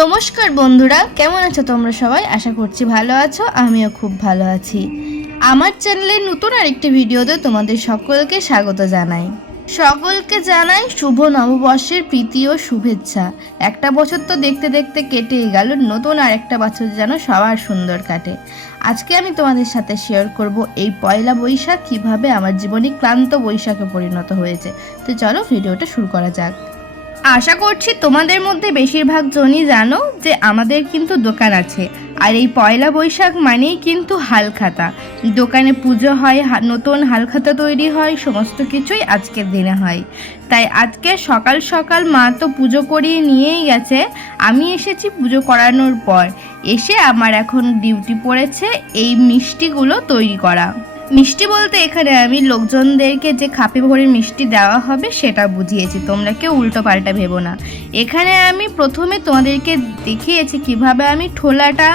নমস্কার বন্ধুরা, কেমন আছো তোমরা সবাই? আশা করছি ভালো আছো। আমিও খুব ভালো আছি। আমার চ্যানেলে নতুন আরেকটি ভিডিওতে তোমাদের সকলকে স্বাগত জানাই। সকলকে জানাই শুভ নববর্ষের প্রীতি ও শুভেচ্ছা। একটা বছর তো দেখতে দেখতে কেটেই গেল, নতুন আরেকটা বছর যেন সবার সুন্দর কাটে। আজকে আমি তোমাদের সাথে শেয়ার করব এই পয়লা বৈশাখ কিভাবে আমার জীবনে ক্লান্ত বৈশাখে পরিণত হয়েছে। তো চলো ভিডিওটা শুরু করা যাক। আশা করছি তোমাদের মধ্যে বেশিরভাগ জনই জানো যে আমাদের কিন্তু দোকান আছে, আর এই পয়লা বৈশাখ মানেই কিন্তু হালখাতা। দোকানে পুজো হয়, নতুন হালখাতা তৈরি হয়, সমস্ত কিছুই আজকের দিনে হয়। তাই আজকে সকাল সকাল মা তো পুজো করিয়ে নিয়েই গেছে, আমি এসেছি পুজো করানোর পর। এসে আমার এখন ডিউটি পড়েছে এই মিষ্টিগুলো তৈরি করা। মিষ্টি বলতে এখানে আমি লোকজনদেরকে যে খাপে ভরে মিষ্টি দেওয়া হবে সেটা বুঝিয়েছি, তোমরা কেউ উল্টো পাল্টা ভেবো না। এখানে আমি প্রথমে তোমাদেরকে দেখিয়েছি কিভাবে আমি ঠোলাটা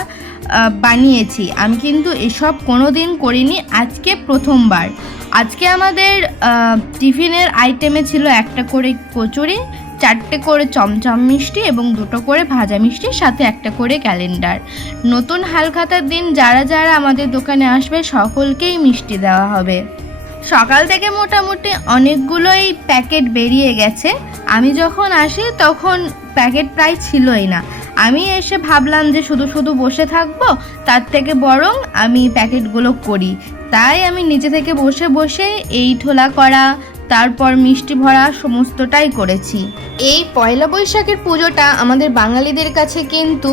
বানিয়েছি। আমি কিন্তু এসব কোনো দিন করিনি, আজকে প্রথমবার। আজকে আমাদের টিফিনের আইটেমে ছিল একটা করে কচুরি, 4টে করে চমচম মিষ্টি এবং 2টো করে ভাজা মিষ্টির সাথে একটা করে ক্যালেন্ডার। নতুন হালখাতার দিন যারা যারা আমাদের দোকানে আসবে সকলকেই মিষ্টি দেওয়া হবে। সকাল থেকে মোটামুটি অনেকগুলোই প্যাকেট বেরিয়ে গেছে। আমি যখন আসি তখন প্যাকেট প্রায় ছিলই না। আমি এসে ভাবলাম যে শুধু শুধু বসে থাকবো, তার থেকে বরং আমি প্যাকেটগুলো করি। তাই আমি নিজে থেকে বসে বসে এই ঠোলা করা, তারপর মিষ্টি ভরা সমস্তটাই করেছি। এই পয়লা বৈশাখের পুজোটা আমাদের বাঙালিদের কাছে কিন্তু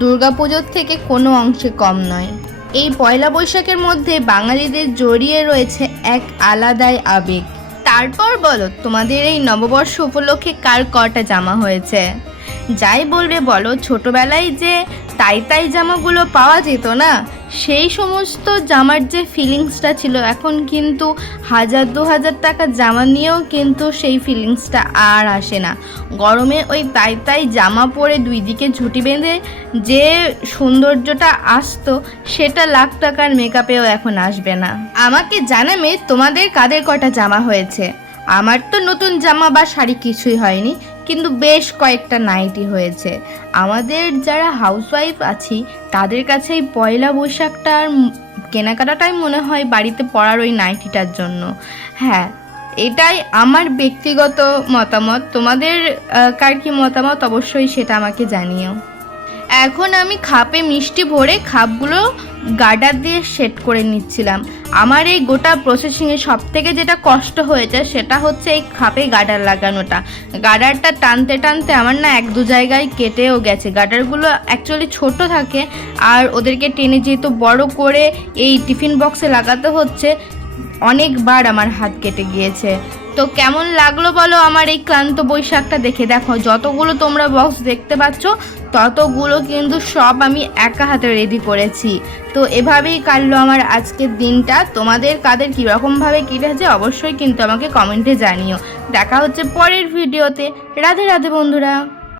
দুর্গাপুজোর থেকে কোনো অংশে কম নয়। এই পয়লা বৈশাখের মধ্যে বাঙালিদের জড়িয়ে রয়েছে এক আলাদাই আবেগ। তারপর বলো, তোমাদের এই নববর্ষ উপলক্ষে কার কটা জামা হয়েছে? যাই বলবে বলো, ছোটবেলায় যে তাই জামাগুলো পাওয়া যেত না, সেই সমস্ত জামার যে ফিলিংসটা ছিল, এখন কিন্তু 1000-2000 টাকা জামা নিয়েও কিন্তু সেই ফিলিংসটা আর আসে না। গরমে ওই তাই জামা পরে দুই দিকে ঝুঁটি বেঁধে যে সৌন্দর্যটা আসতো, সেটা লাখ টাকার মেকআপেও এখন আসবে না। আমাকে জানাবে তোমাদের কাদের কটা জামা হয়েছে। আমার তো নতুন জামা বা শাড়ি কিছুই হয়নি, কিন্তু বেশ কয়েকটা নাইটি হয়েছে। আমাদের যারা হাউসওয়াইফ আছি তাদের কাছে এই পয়লা বৈশাখটার কেনাকাটাটাই মনে হয় বাড়িতে পরার ওই নাইটিটার জন্য। হ্যাঁ, এটাই আমার ব্যক্তিগত মতামত। তোমাদের কার কি মতামত অবশ্যই সেটা আমাকে জানিও। এখন আমি খাপে মিষ্টি ভরে খাপগুলো গার্ডার দিয়ে সেট করে নিচ্ছিলাম। আমার এই গোটা প্রসেসিংয়ে সব থেকে যেটা কষ্ট হয়েছে সেটা হচ্ছে এই খাপে গার্ডার লাগানোটা। গার্ডারটা টানতে টানতে আমার না 1-2 জায়গায় কেটেও গেছে। গার্ডারগুলো অ্যাকচুয়ালি ছোট থাকে, আর ওদেরকে টেনে যেহেতু বড় করে এই টিফিন বক্সে লাগাতে হচ্ছে, অনেকবার আমার হাত কেটে গিয়েছে। তো কেমন লাগলো বলো আমার এই ক্লান্ত বৈশাখটা দেখে? দেখো, যতগুলো তোমরা বক্স দেখতে পাচ্ছ ততগুলো কিন্তু সব আমি একা হাতে রেডি করেছি। তো এভাবেই কাটলো আমার আজকের দিনটা। তোমাদের কাদের কীরকমভাবে কেটেছে অবশ্যই কিন্তু আমাকে কমেন্টে জানিও। দেখা হচ্ছে পরের ভিডিওতে। রাধে রাধে বন্ধুরা।